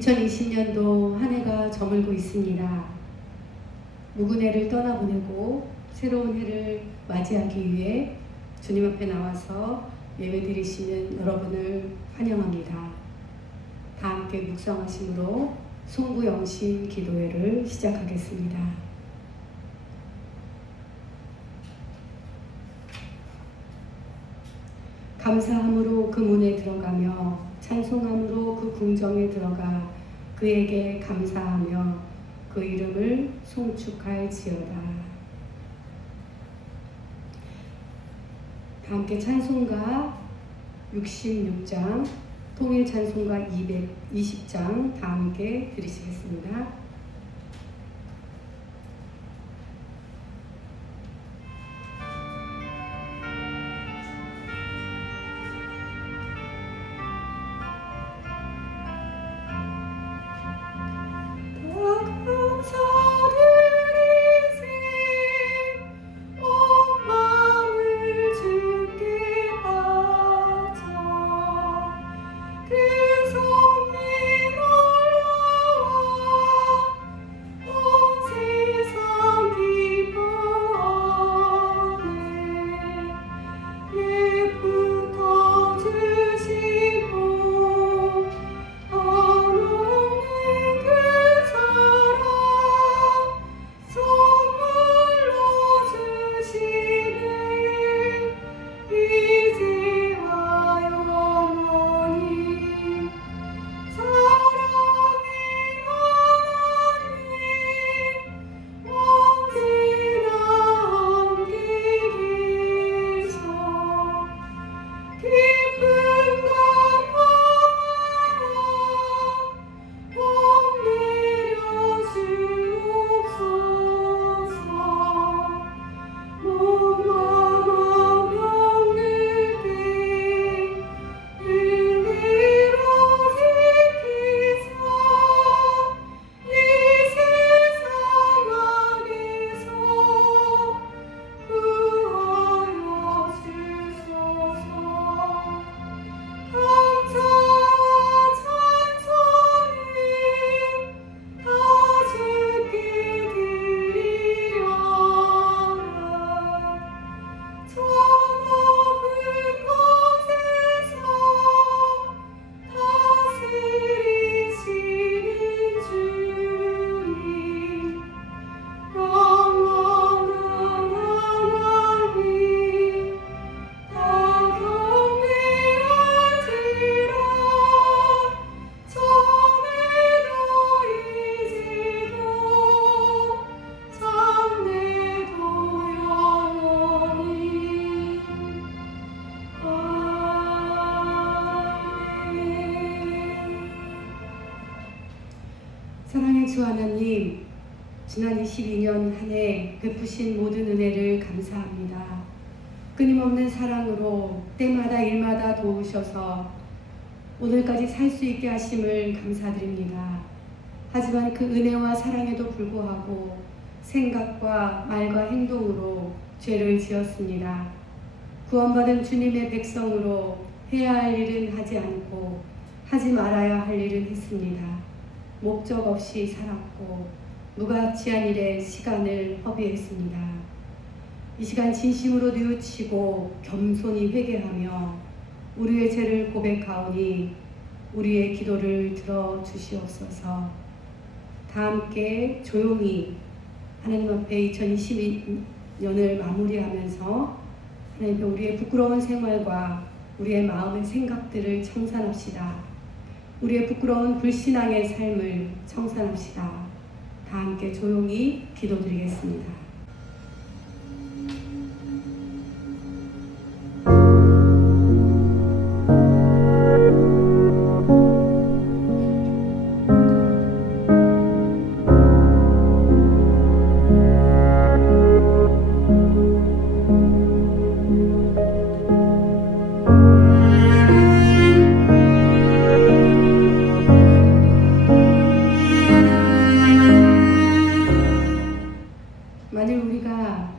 2020년도 한 해가 저물고 있습니다. 묵은 해를 떠나보내고 새로운 해를 맞이하기 위해 주님 앞에 나와서 예배드리시는 여러분을 환영합니다. 다 함께 묵상하심으로 송구영신 기도회를 시작하겠습니다. 감사함으로 그 문에 들어가며 찬송함으로 그 궁정에 들어가 그에게 감사하며 그 이름을 송축할지어다. 다 함께 찬송가 66장, 통일 찬송가 220장 다 함께 들으시겠습니다. 사랑의 주 하나님, 지난 22년 한 해 베푸신 모든 은혜를 감사합니다. 끊임없는 사랑으로 때마다 일마다 도우셔서 오늘까지 살 수 있게 하심을 감사드립니다. 하지만 그 은혜와 사랑에도 불구하고 생각과 말과 행동으로 죄를 지었습니다. 구원받은 주님의 백성으로 해야 할 일은 하지 않고 하지 말아야 할 일은 했습니다. 목적 없이 살았고 무가치한 일에 시간을 허비했습니다. 이 시간 진심으로 뉘우치고 겸손히 회개하며 우리의 죄를 고백하오니 우리의 기도를 들어주시옵소서. 다 함께 조용히 하나님 앞에 2022년을 마무리하면서 하나님 앞에 우리의 부끄러운 생활과 우리의 마음의 생각들을 청산합시다. 우리의 부끄러운 불신앙의 삶을 청산합시다. 다 함께 조용히 기도드리겠습니다.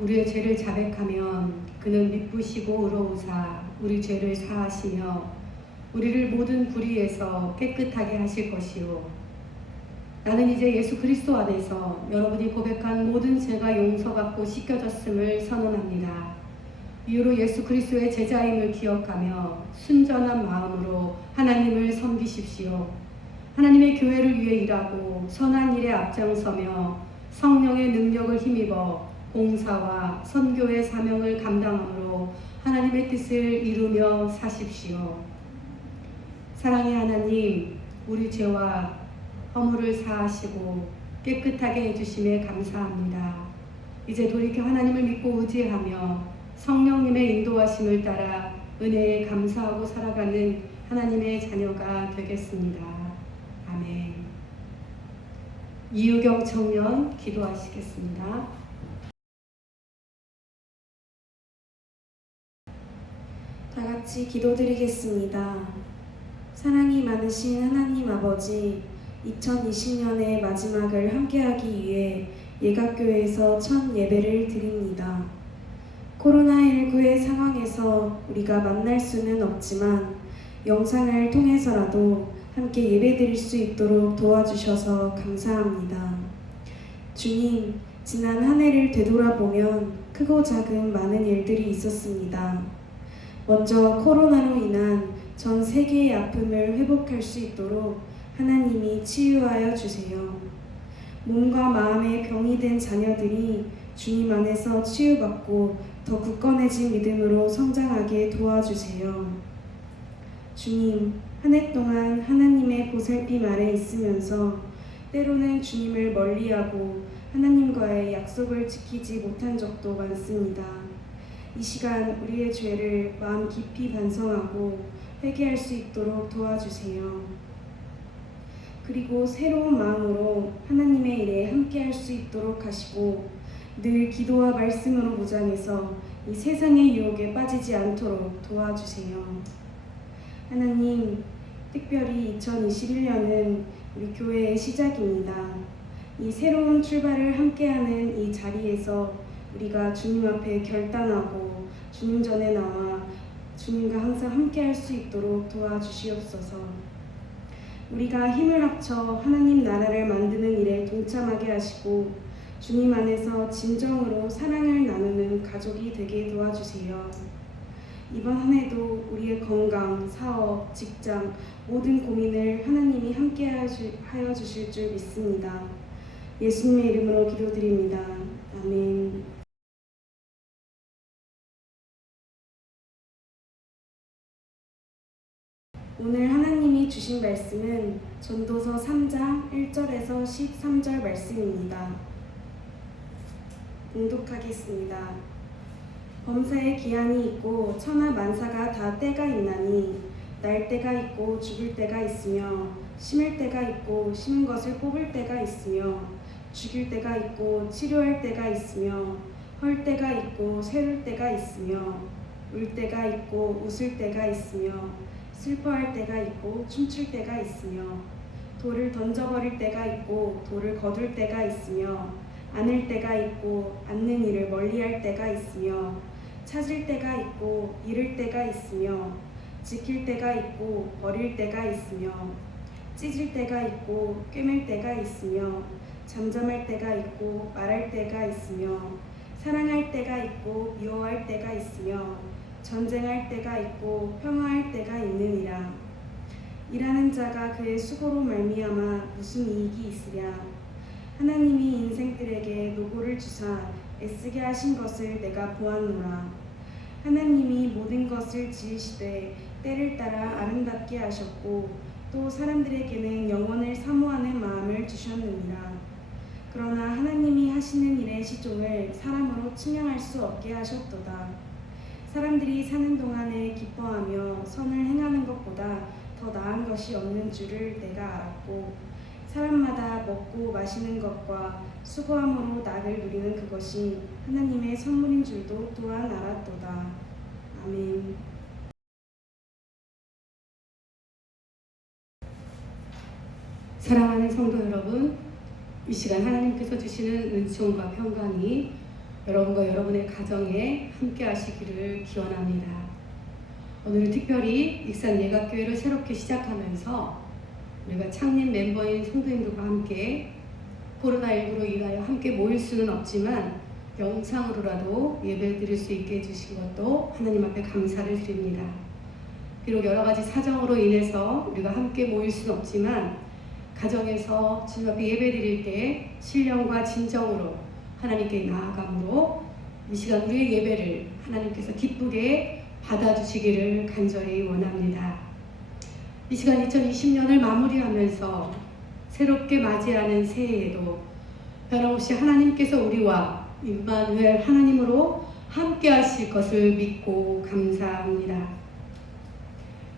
우리의 죄를 자백하면 그는 미쁘시고 의로우사 우리 죄를 사하시며 우리를 모든 불의에서 깨끗하게 하실 것이요 나는 이제 예수 그리스도 안에서 여러분이 고백한 모든 죄가 용서받고 씻겨졌음을 선언합니다. 이후로 예수 그리스도의 제자임을 기억하며 순전한 마음으로 하나님을 섬기십시오. 하나님의 교회를 위해 일하고 선한 일에 앞장서며 성령의 능력을 힘입어 봉사와 선교의 사명을 감당함으로 하나님의 뜻을 이루며 사십시오. 사랑의 하나님, 우리 죄와 허물을 사하시고 깨끗하게 해주심에 감사합니다. 이제 돌이켜 하나님을 믿고 의지하며 성령님의 인도하심을 따라 은혜에 감사하고 살아가는 하나님의 자녀가 되겠습니다. 아멘. 이유경 청년 기도하시겠습니다. 다 같이 기도드리겠습니다. 사랑이 많으신 하나님 아버지, 2020년의 마지막을 함께하기 위해 예각교회에서 첫 예배를 드립니다. 코로나19의 상황에서 우리가 만날 수는 없지만 영상을 통해서라도 함께 예배드릴 수 있도록 도와주셔서 감사합니다. 주님, 지난 한 해를 되돌아보면 크고 작은 많은 일들이 있었습니다. 먼저 코로나로 인한 전 세계의 아픔을 회복할 수 있도록 하나님이 치유하여 주세요. 몸과 마음에 병이 된 자녀들이 주님 안에서 치유받고 더 굳건해진 믿음으로 성장하게 도와주세요. 주님, 한 해 동안 하나님의 보살핌 아래 있으면서 때로는 주님을 멀리하고 하나님과의 약속을 지키지 못한 적도 많습니다. 이 시간 우리의 죄를 마음 깊이 반성하고 회개할 수 있도록 도와주세요. 그리고 새로운 마음으로 하나님의 일에 함께할 수 있도록 하시고 늘 기도와 말씀으로 무장해서 이 세상의 유혹에 빠지지 않도록 도와주세요. 하나님, 특별히 2021년은 우리 교회의 시작입니다. 이 새로운 출발을 함께하는 이 자리에서 우리가 주님 앞에 결단하고 주님 전에 나와 주님과 항상 함께할 수 있도록 도와주시옵소서. 우리가 힘을 합쳐 하나님 나라를 만드는 일에 동참하게 하시고 주님 안에서 진정으로 사랑을 나누는 가족이 되게 도와주세요. 이번 한 해도 우리의 건강, 사업, 직장 모든 고민을 하나님이 함께 하여 주실 줄 믿습니다. 예수님의 이름으로 기도드립니다. 아멘. 오늘 하나님이 주신 말씀은 전도서 3장 1절에서 13절 말씀입니다. 봉독하겠습니다. 범사에 기한이 있고 천하 만사가 다 때가 있나니 날 때가 있고 죽을 때가 있으며 심을 때가 있고 심은 것을 뽑을 때가 있으며 죽일 때가 있고 치료할 때가 있으며 헐 때가 있고 세울 때가 있으며 울 때가 있고 웃을 때가 있으며 슬퍼할 때가 있고 춤출 때가 있으며 돌을 던져버릴 때가 있고 돌을 거둘 때가 있으며 안을 때가 있고 앉는 일을 멀리할 때가 있으며 찾을 때가 있고 잃을 때가 있으며 지킬 때가 있고 버릴 때가 있으며 찢을 때가 있고 꿰맬 때가 있으며 잠잠할 때가 있고 말할 때가 있으며 사랑할 때가 있고 미워할 때가 있으며 전쟁할 때가 있고 평화할 때가 있느니라. 일하는 자가 그의 수고로 말미암아 무슨 이익이 있으랴. 하나님이 인생들에게 노고를 주사 애쓰게 하신 것을 내가 보았노라. 하나님이 모든 것을 지으시되 때를 따라 아름답게 하셨고 또 사람들에게는 영원을 사모하는 마음을 주셨느니라. 그러나 하나님이 하시는 일의 시종을 사람으로 측량할 수 없게 하셨도다. 사람들이 사는 동안에 기뻐하며 선을 행하는 것보다 더 나은 것이 없는 줄을 내가 알았고 사람마다 먹고 마시는 것과 수고함으로 낙을 누리는 그것이 하나님의 선물인 줄도 또한 알았도다. 아멘. 사랑하는 성도 여러분, 이 시간 하나님께서 주시는 은총과 평강이 여러분과 여러분의 가정에 함께 하시기를 기원합니다. 오늘은 특별히 익산 예각교회를 새롭게 시작하면서 우리가 창립 멤버인 성도님들과 함께 코로나19로 인하여 함께 모일 수는 없지만 영상으로라도 예배 드릴 수 있게 해주신 것도 하나님 앞에 감사를 드립니다. 비록 여러 가지 사정으로 인해서 우리가 함께 모일 수는 없지만 가정에서 주님 앞에 예배 드릴 때 신령과 진정으로 하나님께 나아감으로 이 시간 우리의 예배를 하나님께서 기쁘게 받아주시기를 간절히 원합니다. 이 시간 2020년을 마무리하면서 새롭게 맞이하는 새해에도 변함없이 하나님께서 우리와 임마누엘 하나님으로 함께 하실 것을 믿고 감사합니다.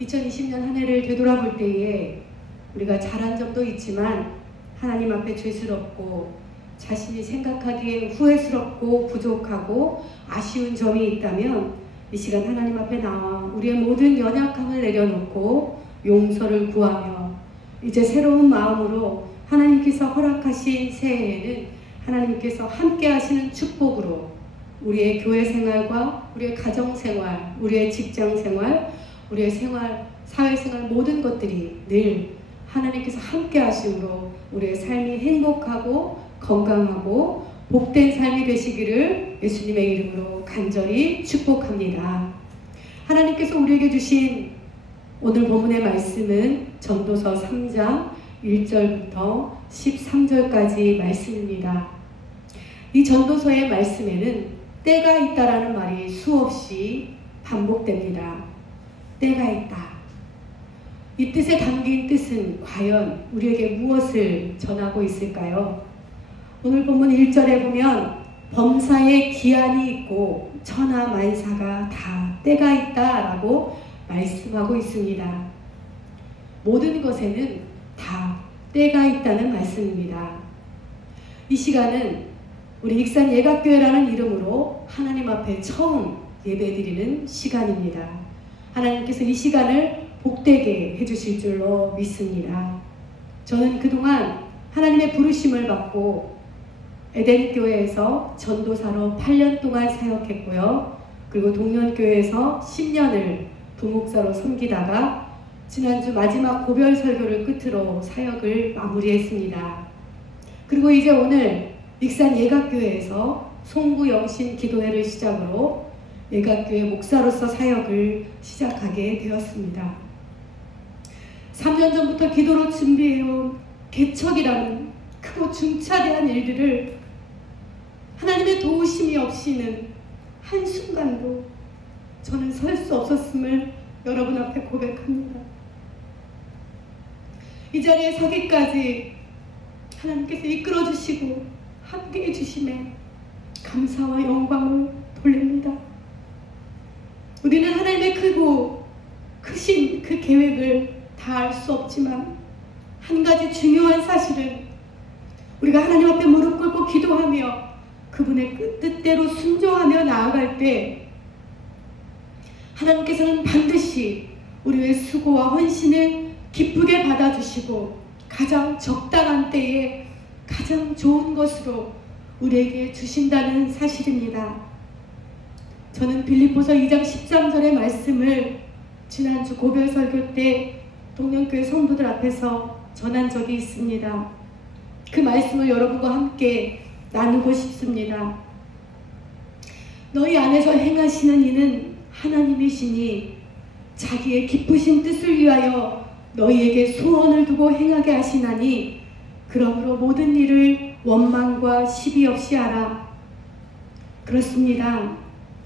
2020년 한 해를 되돌아볼 때에 우리가 잘한 점도 있지만 하나님 앞에 죄스럽고 자신이 생각하기에 후회스럽고 부족하고 아쉬운 점이 있다면 이 시간 하나님 앞에 나와 우리의 모든 연약함을 내려놓고 용서를 구하며 이제 새로운 마음으로 하나님께서 허락하신 새해에는 하나님께서 함께 하시는 축복으로 우리의 교회 생활과 우리의 가정 생활, 우리의 직장 생활, 우리의 생활, 사회생활 모든 것들이 늘 하나님께서 함께 하심으로 우리의 삶이 행복하고 건강하고 복된 삶이 되시기를 예수님의 이름으로 간절히 축복합니다. 하나님께서 우리에게 주신 오늘 본문의 말씀은 전도서 3장 1절부터 13절까지 말씀입니다. 이 전도서의 말씀에는 때가 있다라는 말이 수없이 반복됩니다. 때가 있다. 이 뜻에 담긴 뜻은 과연 우리에게 무엇을 전하고 있을까요? 오늘 본문 1절에 보면 범사에 기한이 있고 천하 만사가 다 때가 있다라고 말씀하고 있습니다. 모든 것에는 다 때가 있다는 말씀입니다. 이 시간은 우리 익산 예각교회라는 이름으로 하나님 앞에 처음 예배드리는 시간입니다. 하나님께서 이 시간을 복되게 해주실 줄로 믿습니다. 저는 그동안 하나님의 부르심을 받고 에덴교회에서 전도사로 8년 동안 사역했고요. 그리고 동년교회에서 10년을 부목사로 섬기다가 지난주 마지막 고별 설교를 끝으로 사역을 마무리했습니다. 그리고 이제 오늘 익산 예각교회에서 송구영신 기도회를 시작으로 예각교회 목사로서 사역을 시작하게 되었습니다. 3년 전부터 기도로 준비해온 개척이라는 크고 중차대한 일들을 하나님의 도우심이 없이는 한순간도 저는 설 수 없었음을 여러분 앞에 고백합니다. 이 자리에 서기까지 하나님께서 이끌어 주시고 함께해 주심에 감사와 영광을 돌립니다. 우리는 하나님의 크고 크신 그 계획을 다 알 수 없지만 한 가지 중요한 사실은 우리가 하나님 앞에 무릎 꿇고 기도하며 그분의 뜻대로 순종하며 나아갈 때 하나님께서는 반드시 우리의 수고와 헌신을 기쁘게 받아주시고 가장 적당한 때에 가장 좋은 것으로 우리에게 주신다는 사실입니다. 저는 빌립보서 2장 13절의 말씀을 지난주 고별 설교 때 동년교회 성도들 앞에서 전한 적이 있습니다. 그 말씀을 여러분과 함께 나누고 싶습니다. 너희 안에서 행하시는 이는 하나님이시니 자기의 기쁘신 뜻을 위하여 너희에게 소원을 두고 행하게 하시나니 그러므로 모든 일을 원망과 시비 없이 하라. 그렇습니다.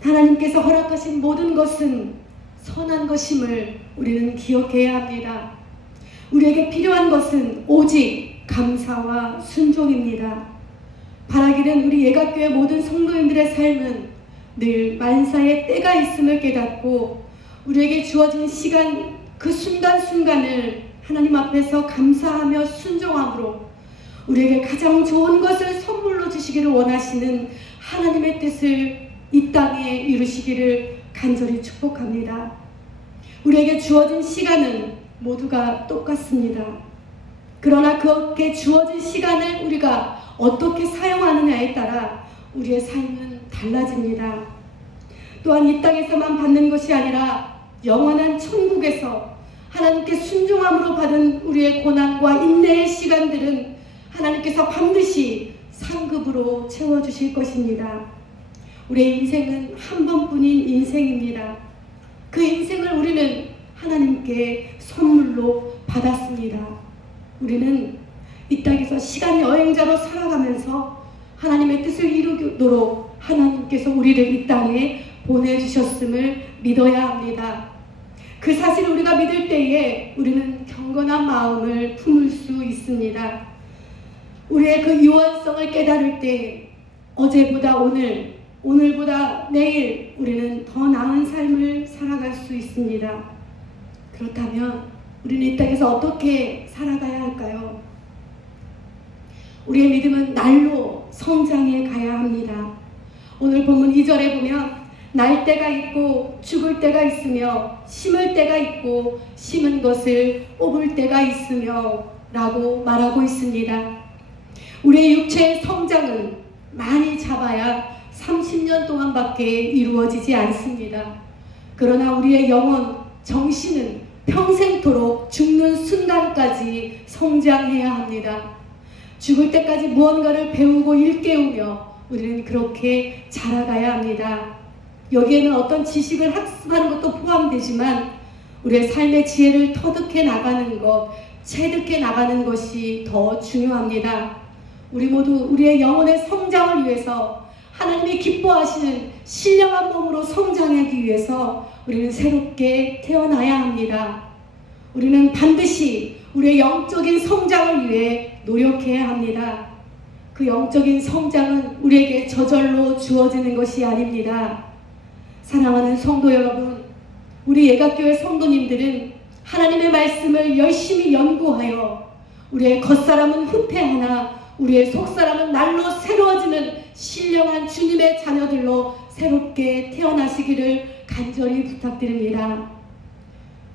하나님께서 허락하신 모든 것은 선한 것임을 우리는 기억해야 합니다. 우리에게 필요한 것은 오직 감사와 순종입니다. 바라기는 우리 예각교회 모든 성도님들의 삶은 늘 만사의 때가 있음을 깨닫고 우리에게 주어진 시간 그 순간순간을 하나님 앞에서 감사하며 순종함으로 우리에게 가장 좋은 것을 선물로 주시기를 원하시는 하나님의 뜻을 이 땅에 이루시기를 간절히 축복합니다. 우리에게 주어진 시간은 모두가 똑같습니다. 그러나 그렇게 주어진 시간을 우리가 어떻게 사용하느냐에 따라 우리의 삶은 달라집니다. 또한 이 땅에서만 받는 것이 아니라 영원한 천국에서 하나님께 순종함으로 받은 우리의 고난과 인내의 시간들은 하나님께서 반드시 상급으로 채워주실 것입니다. 우리의 인생은 한 번뿐인 인생입니다. 그 인생을 우리는 하나님께 선물로 받았습니다. 우리는 이 땅에서 시간 여행자로 살아가면서 하나님의 뜻을 이루도록 하나님께서 우리를 이 땅에 보내주셨음을 믿어야 합니다. 그 사실을 우리가 믿을 때에 우리는 경건한 마음을 품을 수 있습니다. 우리의 그 유한성을 깨달을 때 어제보다 오늘, 오늘보다 내일 우리는 더 나은 삶을 살아갈 수 있습니다. 그렇다면 우리는 이 땅에서 어떻게 살아가야 할까요? 우리의 믿음은 날로 성장해 가야 합니다. 오늘 본문 2절에 보면 날 때가 있고 죽을 때가 있으며 심을 때가 있고 심은 것을 뽑을 때가 있으며 라고 말하고 있습니다. 우리의 육체의 성장은 많이 잡아야 30년 동안밖에 이루어지지 않습니다. 그러나 우리의 영혼, 정신은 평생토록 죽는 순간까지 성장해야 합니다. 죽을 때까지 무언가를 배우고 일깨우며 우리는 그렇게 자라가야 합니다. 여기에는 어떤 지식을 학습하는 것도 포함되지만 우리의 삶의 지혜를 터득해 나가는 것, 체득해 나가는 것이 더 중요합니다. 우리 모두 우리의 영혼의 성장을 위해서 하나님이 기뻐하시는 신령한 몸으로 성장하기 위해서 우리는 새롭게 태어나야 합니다. 우리는 반드시 우리의 영적인 성장을 위해 노력해야 합니다. 그 영적인 성장은 우리에게 저절로 주어지는 것이 아닙니다. 사랑하는 성도 여러분, 우리 예각교회 성도님들은 하나님의 말씀을 열심히 연구하여 우리의 겉사람은 후퇴하나 우리의 속사람은 날로 새로워지는 신령한 주님의 자녀들로 새롭게 태어나시기를 간절히 부탁드립니다.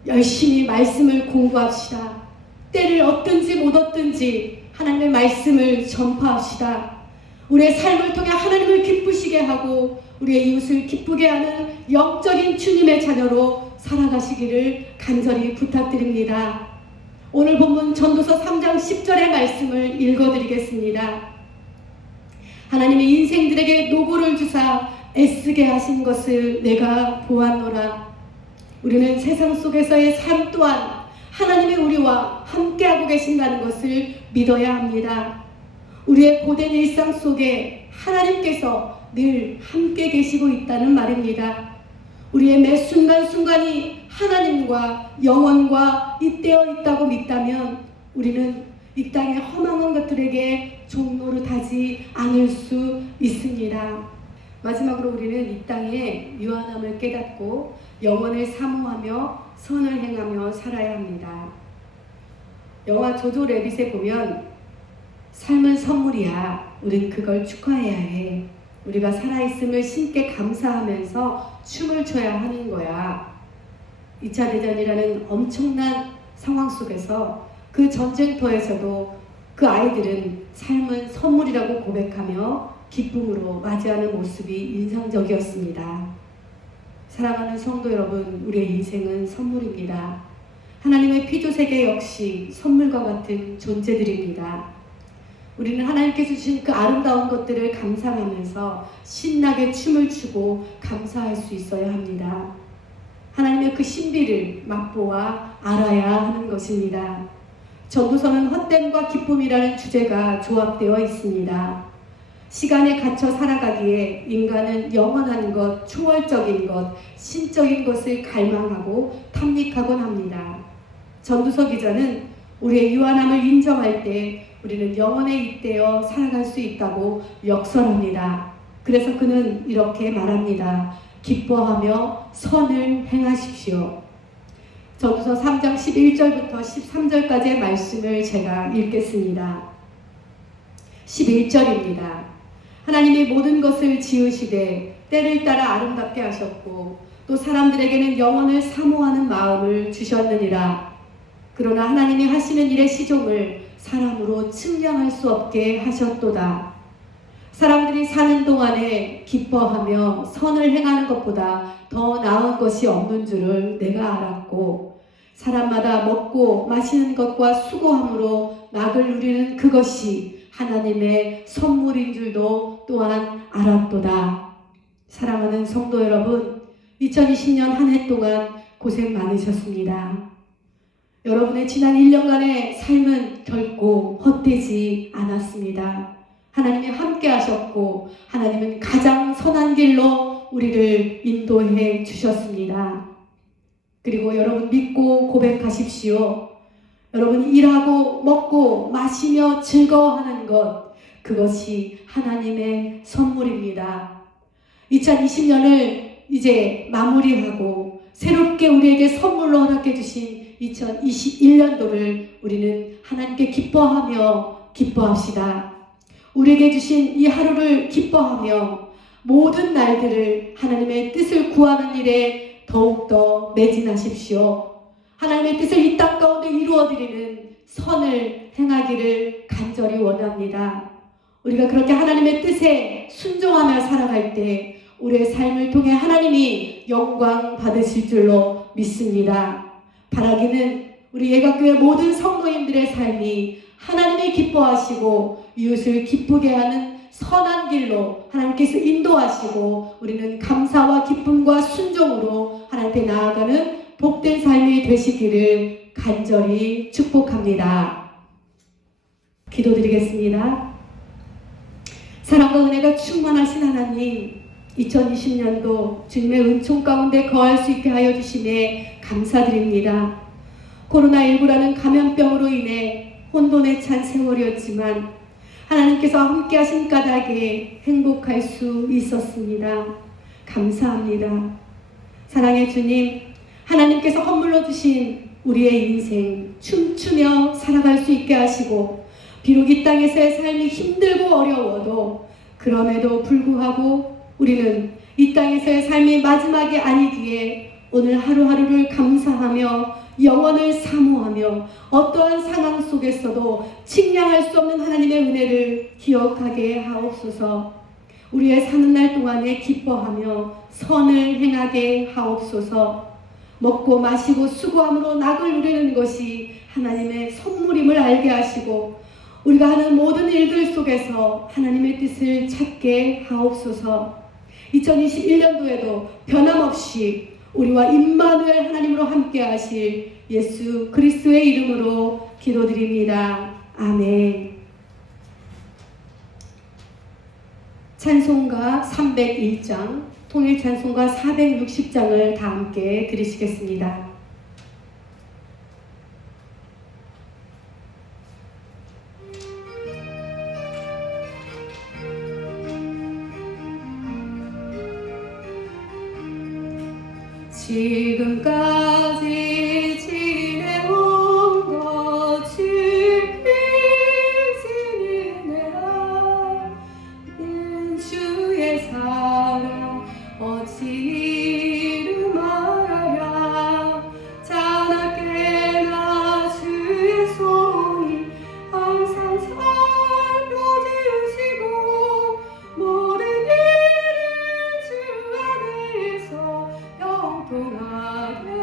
열심히 말씀을 공부합시다. 때를 얻든지 못 얻든지 하나님의 말씀을 전파합시다. 우리의 삶을 통해 하나님을 기쁘시게 하고 우리의 이웃을 기쁘게 하는 영적인 주님의 자녀로 살아가시기를 간절히 부탁드립니다. 오늘 본문 전도서 3장 10절의 말씀을 읽어드리겠습니다. 하나님의 인생들에게 노고를 주사 애쓰게 하신 것을 내가 보았노라. 우리는 세상 속에서의 삶 또한 하나님이 우리와 함께하고 계신다는 것을 믿어야 합니다. 우리의 고된 일상 속에 하나님께서 늘 함께 계시고 있다는 말입니다. 우리의 매 순간순간이 하나님과 영원과 잇대어 있다고 믿다면 우리는 이 땅의 허망한 것들에게 종노릇하지 않을 수 있습니다. 마지막으로 우리는 이 땅의 유한함을 깨닫고 영원을 사모하며 선을 행하며 살아야 합니다. 영화 조조 래빗에 보면 삶은 선물이야. 우린 그걸 축하해야 해. 우리가 살아있음을 신께 감사하면서 춤을 춰야 하는 거야. 2차 대전이라는 엄청난 상황 속에서 그 전쟁터에서도 그 아이들은 삶은 선물이라고 고백하며 기쁨으로 맞이하는 모습이 인상적이었습니다. 사랑하는 성도 여러분, 우리의 인생은 선물입니다. 하나님의 피조세계 역시 선물과 같은 존재들입니다. 우리는 하나님께서 주신 그 아름다운 것들을 감상하면서 신나게 춤을 추고 감사할 수 있어야 합니다. 하나님의 그 신비를 맛보아 알아야 하는 것입니다. 전도서는 헛됨과 기쁨이라는 주제가 조합되어 있습니다. 시간에 갇혀 살아가기에 인간은 영원한 것, 초월적인 것, 신적인 것을 갈망하고 탐닉하곤 합니다. 전도서 기자는 우리의 유한함을 인정할 때 우리는 영원에 잇대어 살아갈 수 있다고 역설합니다. 그래서 그는 이렇게 말합니다. 기뻐하며 선을 행하십시오. 전도서 3장 11절부터 13절까지의 말씀을 제가 읽겠습니다. 11절입니다. 하나님이 모든 것을 지으시되 때를 따라 아름답게 하셨고 또 사람들에게는 영원을 사모하는 마음을 주셨느니라. 그러나 하나님이 하시는 일의 시종을 사람으로 측량할 수 없게 하셨도다. 사람들이 사는 동안에 기뻐하며 선을 행하는 것보다 더 나은 것이 없는 줄을 내가 알았고 사람마다 먹고 마시는 것과 수고함으로 낙을 누리는 그것이 하나님의 선물인 줄도 또한 알았도다. 사랑하는 성도 여러분, 2020년 한 해 동안 고생 많으셨습니다. 여러분의 지난 1년간의 삶은 결코 헛되지 않았습니다. 하나님이 함께 하셨고 하나님은 가장 선한 길로 우리를 인도해 주셨습니다. 그리고 여러분 믿고 고백하십시오. 여러분 일하고 먹고 마시며 즐거워하는 것, 그것이 하나님의 선물입니다. 2020년을 이제 마무리하고 새롭게 우리에게 선물로 허락해 주신 2021년도를 우리는 하나님께 기뻐합시다. 우리에게 주신 이 하루를 기뻐하며 모든 날들을 하나님의 뜻을 구하는 일에 더욱더 매진하십시오. 하나님의 뜻을 이 땅 가운데 이루어드리는 선을 행하기를 간절히 원합니다. 우리가 그렇게 하나님의 뜻에 순종하며 살아갈 때 우리의 삶을 통해 하나님이 영광 받으실 줄로 믿습니다. 바라기는 우리 예각교회 모든 성도님들의 삶이 하나님이 기뻐하시고 이웃을 기쁘게 하는 선한 길로 하나님께서 인도하시고 우리는 감사와 기쁨과 순종으로 하나님께 나아가는 복된 삶이 되시기를 간절히 축복합니다. 기도드리겠습니다. 사랑과 은혜가 충만하신 하나님, 2020년도 주님의 은총 가운데 거할 수 있게 하여 주심에 감사드립니다. 코로나19라는 감염병으로 인해 혼돈에 찬 세월이었지만 하나님께서 함께 하신 까닭에 행복할 수 있었습니다. 감사합니다. 사랑의 주님, 하나님께서 허물러 주신 우리의 인생 춤추며 살아갈 수 있게 하시고 비록 이 땅에서의 삶이 힘들고 어려워도 그럼에도 불구하고 우리는 이 땅에서의 삶이 마지막이 아니기에 오늘 하루하루를 감사하며 영원을 사모하며 어떠한 상황 속에서도 측량할 수 없는 하나님의 은혜를 기억하게 하옵소서. 우리의 사는 날 동안에 기뻐하며 선을 행하게 하옵소서. 먹고 마시고 수고함으로 낙을 누리는 것이 하나님의 선물임을 알게 하시고 우리가 하는 모든 일들 속에서 하나님의 뜻을 찾게 하옵소서. 2021년도에도 변함없이 우리와 임마누엘 하나님으로 함께 하실 예수 그리스도의 이름으로 기도드립니다. 아멘. 찬송가 301장, 통일 찬송가 460장을 다 함께 들으시겠습니다. 지금까지 지내온 것 지키시는 내라 주의 사랑 어찌 이루 말하랴 자나깨나 주의 손이 항상 살펴주시고 모든 일을 주 안에서 영통하게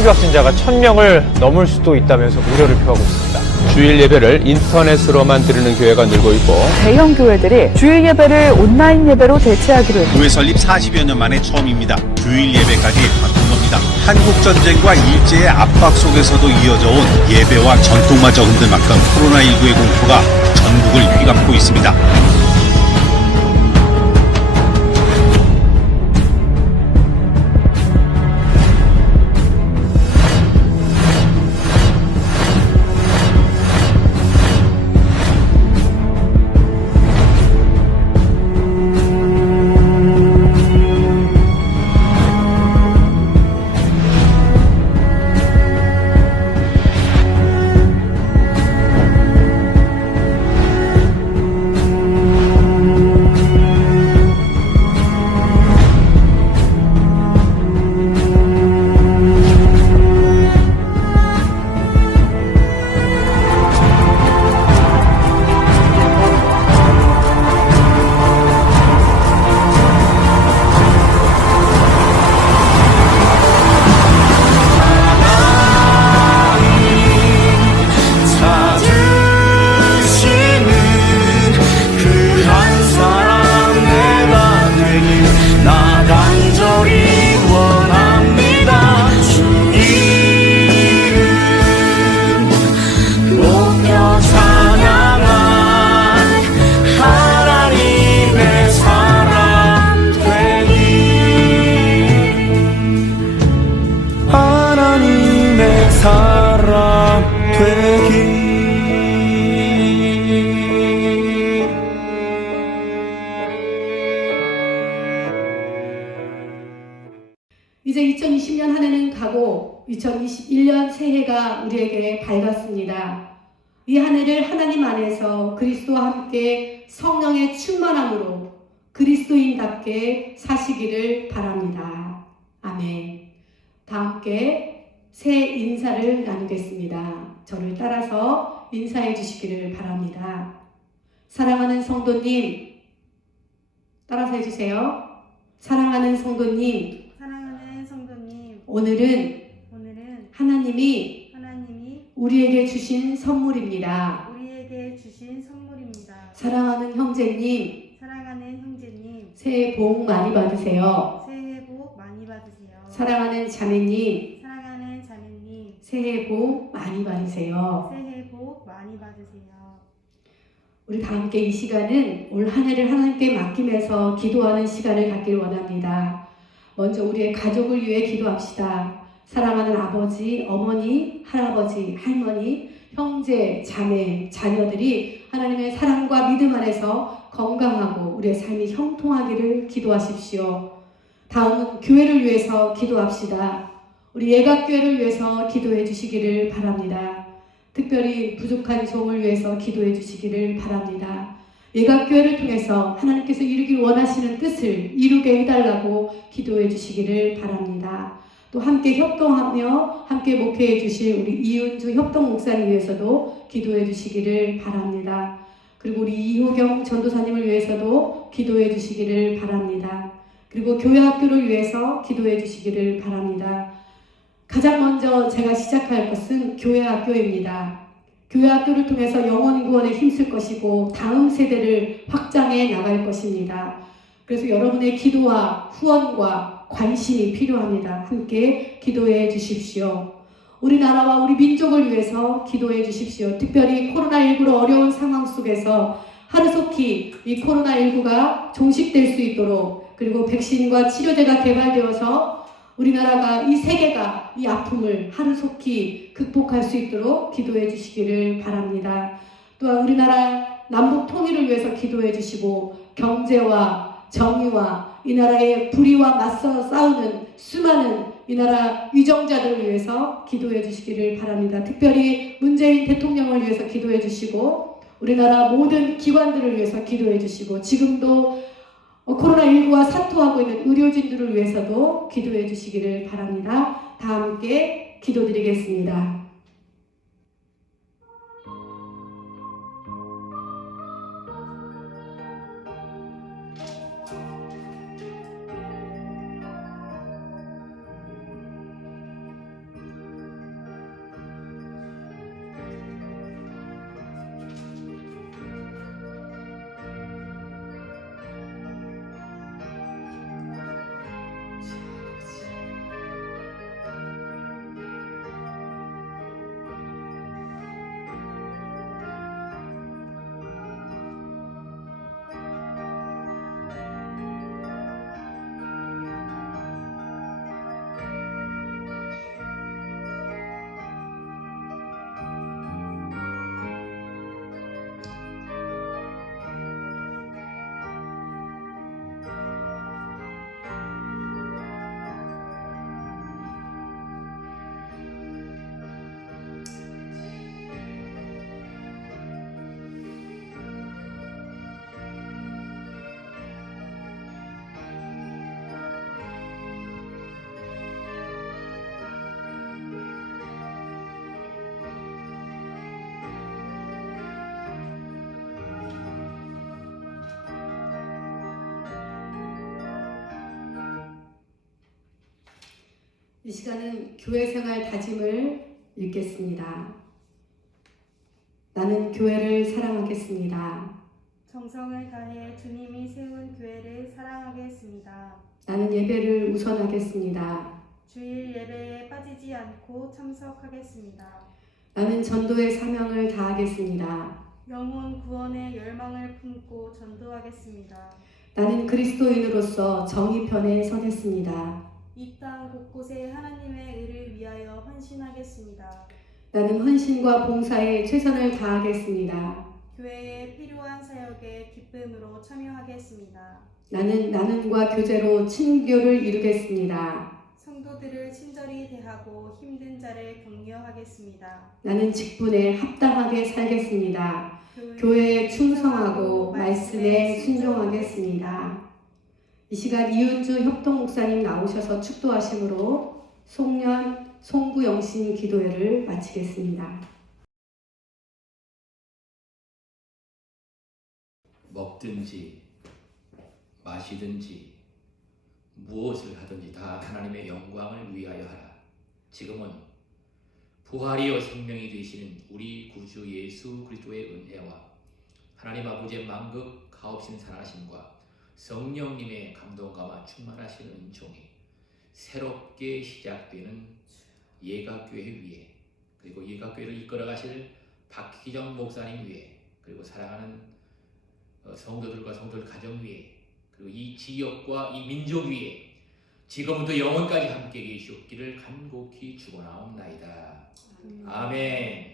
신규 확진자가 1,000명을 넘을 수도 있다면서 우려를 표하고 있습니다. 주일 예배를 인터넷으로만 드리는 교회가 늘고 있고 대형 교회들이 주일 예배를 온라인 예배로 대체하기로 했습니다. 교회 설립 40여 년 만에 처음입니다. 주일 예배까지 바꾼 겁니다. 한국 전쟁과 일제의 압박 속에서도 이어져 온 예배와 전통마저 흔들 만큼 코로나19의 공포가 전국을 휘감고 있습니다. 이제 2020년 한 해는 가고 2021년 새해가 우리에게 밝았습니다. 이 한 해를 하나님 안에서 그리스도와 함께 성령의 충만함으로 그리스도인답게 사시기를 바랍니다. 아멘. 다 함께 새해 인사를 나누겠습니다. 저를 따라서 인사해 주시기를 바랍니다. 사랑하는 성도님, 따라서 해주세요. 사랑하는 성도님, 오늘은 하나님이 우리에게 주신 선물입니다. 사랑하는 형제님, 새해 복 많이 받으세요. 사랑하는 자매님, 새해 복 많이 받으세요. 우리 다 함께 이 시간은 올 한 해를 하나님께 맡기면서 기도하는 시간을 갖길 원합니다. 먼저 우리의 가족을 위해 기도합시다. 사랑하는 아버지, 어머니, 할아버지, 할머니, 형제, 자매, 자녀들이 하나님의 사랑과 믿음 안에서 건강하고 우리의 삶이 형통하기를 기도하십시오. 다음은 교회를 위해서 기도합시다. 우리 예각교회를 위해서 기도해 주시기를 바랍니다. 특별히 부족한 종을 위해서 기도해 주시기를 바랍니다. 예각교회를 통해서 하나님께서 이루길 원하시는 뜻을 이루게 해달라고 기도해 주시기를 바랍니다. 또 함께 협동하며 함께 목회해 주실 우리 이은주 협동 목사님 위해서도 기도해 주시기를 바랍니다. 그리고 우리 이호경 전도사님을 위해서도 기도해 주시기를 바랍니다. 그리고 교회 학교를 위해서 기도해 주시기를 바랍니다. 가장 먼저 제가 시작할 것은 교회 학교입니다. 교회 학교를 통해서 영혼 구원에 힘쓸 것이고 다음 세대를 확장해 나갈 것입니다. 그래서 여러분의 기도와 후원과 관심이 필요합니다. 함께 기도해 주십시오. 우리나라와 우리 민족을 위해서 기도해 주십시오. 특별히 코로나19로 어려운 상황 속에서 하루속히 이 코로나19가 종식될 수 있도록, 그리고 백신과 치료제가 개발되어서 우리나라가, 이 세계가 이 아픔을 하루속히 극복할 수 있도록 기도해 주시기를 바랍니다. 또한 우리나라 남북 통일을 위해서 기도해 주시고, 경제와 정의와 이 나라의 불의와 맞서 싸우는 수많은 이 나라 위정자들을 위해서 기도해 주시기를 바랍니다. 특별히 문재인 대통령을 위해서 기도해 주시고, 우리나라 모든 기관들을 위해서 기도해 주시고, 지금도 코로나19와 사투하고 있는 의료진들을 위해서도 기도해 주시기를 바랍니다. 다 함께 기도드리겠습니다. 이 시간은 교회 생활 다짐을 읽겠습니다. 나는 교회를 사랑하겠습니다. 정성을 다해 주님이 세운 교회를 사랑하겠습니다. 나는 예배를 우선하겠습니다. 주일 예배에 빠지지 않고 참석하겠습니다. 나는 전도의 사명을 다하겠습니다. 영혼 구원의 열망을 품고 전도하겠습니다. 나는 그리스도인으로서 정의 편에 서겠습니다. 이 땅 곳곳에 하나님의 의를 위하여 헌신하겠습니다. 나는 헌신과 봉사에 최선을 다하겠습니다. 교회에 필요한 사역에 기쁨으로 참여하겠습니다. 나는 나눔과 교제로 친교를 이루겠습니다. 성도들을 친절히 대하고 힘든 자를 격려하겠습니다. 나는 직분에 합당하게 살겠습니다. 교회에 충성하고 말씀에 순종하겠습니다. 이 시간 이은주 협동 목사님 나오셔서 축도하심으로 송년 송구영신 기도회를 마치겠습니다. 먹든지 마시든지 무엇을 하든지 다 하나님의 영광을 위하여 하라. 지금은 부활이요 생명이 되시는 우리 구주 예수 그리스도의 은혜와 하나님 아버지의 만극 가없인 사랑하심과 성령님의 감동감화 충만하시는 은총이 새롭게 시작되는 예가교회 위에, 그리고 예가교회를 이끌어 가실 박희정 목사님 위에, 그리고 사랑하는 성도들과 성도들 가정 위에, 그리고 이 지역과 이 민족 위에 지금부터 영원까지 함께 계시옵기를 간곡히 축원하옵나이다. 아멘.